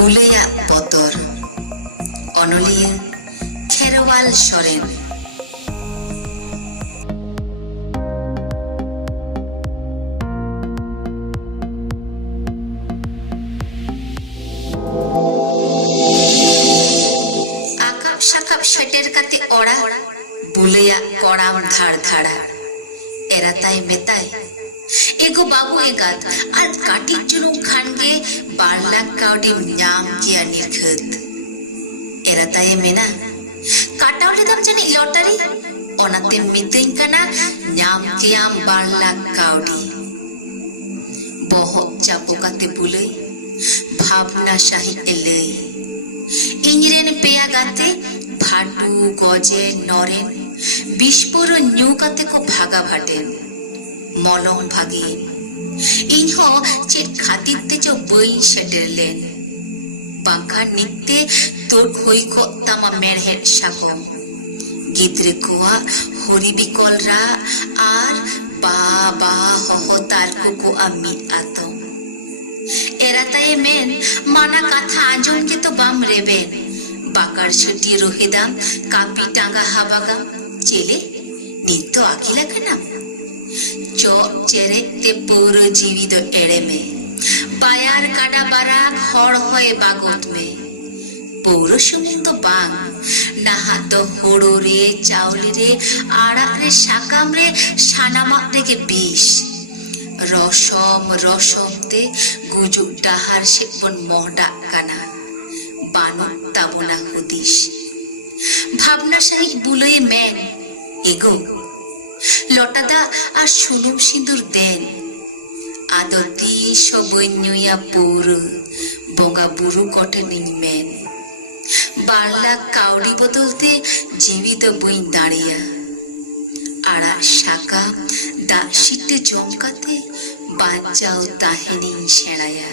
बुलैया बतर अनलिया खेरवाल सरेन। आकाप साकाप सेटेर काते ओड़ा बुलैया कड़ाम धाड़ धाड़ा एराताय मेताय एगो बाबू एगात आर काटी चुनु खानगे 12 लाख काउडी नाम किया निर्घत एराताय मेना काटाव लेदाम जानी लॉटरी ओनाते मितिन कना नाम कियाम 12 लाख काउडी बहुत चापो काते बुलै भावना शाही एलै इंजरेन पेया गाते भाटू गजे नरेन बिस्फोर न्यू काते को भागा भाटेन मलम भागी इनहो चेट खातिर ते जो बई सेटरलेन बांखा नित्ते तोर होई को तमा मेरहेट साकम गिद्रे कोआ हरि बिकलरा आर बाबा हहतार को आमी आतम एराताय मेन माना कथा आंजम के तो बाम रेबेन बाकार छुटी रोहिदाम कापी टांगा हाबागा चेले नित्तो आकिला कना चो चेरे ते पूरो जीवी दो एड़े में बायार काडा बाराक हड़ होए बागोत में पूरो सुमुंग दो बांग नाहा दो होड़ो रे चावली रे आड़ा रे शाकाम रे शानामाक रे के बीश रसम रसम ते गुजुक डाहार शिकबन मोहडा काना बानो ताबोना हुदिश भावना सही बुलई मेन एगो लटादा আর সুনুম সিঁদুর দেন আদতি সবন্যয়া পৌর বঙ্গা বুড়ু কটে নিমেন 12 লাখ কাউডি বদলতে জীবিত বই দাঁড়িয়া আড়া শাকা দা সিটে জমকাতে বাঁচাও তাহেনি সেড়ায়া।